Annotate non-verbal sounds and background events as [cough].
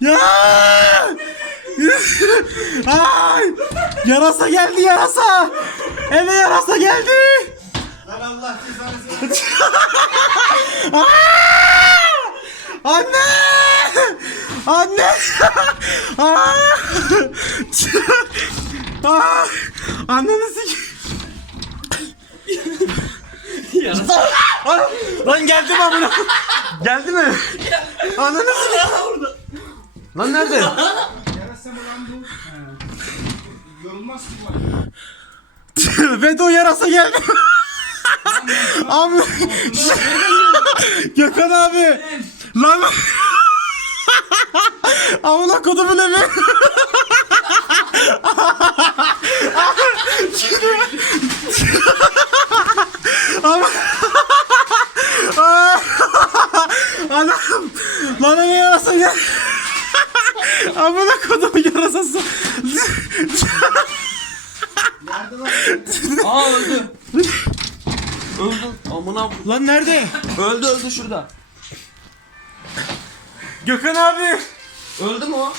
Ya! Ay! Yarasa geldi yarasa. Eve yarasa geldi. Lan Allah cezanı versin. [laughs] Anne! Anne! Aa! Aa! Anneni sik. Lan geldi mi amına? Geldi mi? Ananı sik. Lan nerede? Yarasa mı lan bu? He. Yorulmaz ki bu. Ve de o yarasa geldi. abi. Gökhan abi. Lan. Amına kodumun evi. Ama. Anam. Lan eve yarasa gel. Amına kodumun yarasası. Nerede lan? Aa öldü. öldü. Amına Lan nerede? öldü öldü şurada. Gökhan abi. Öldü mü o?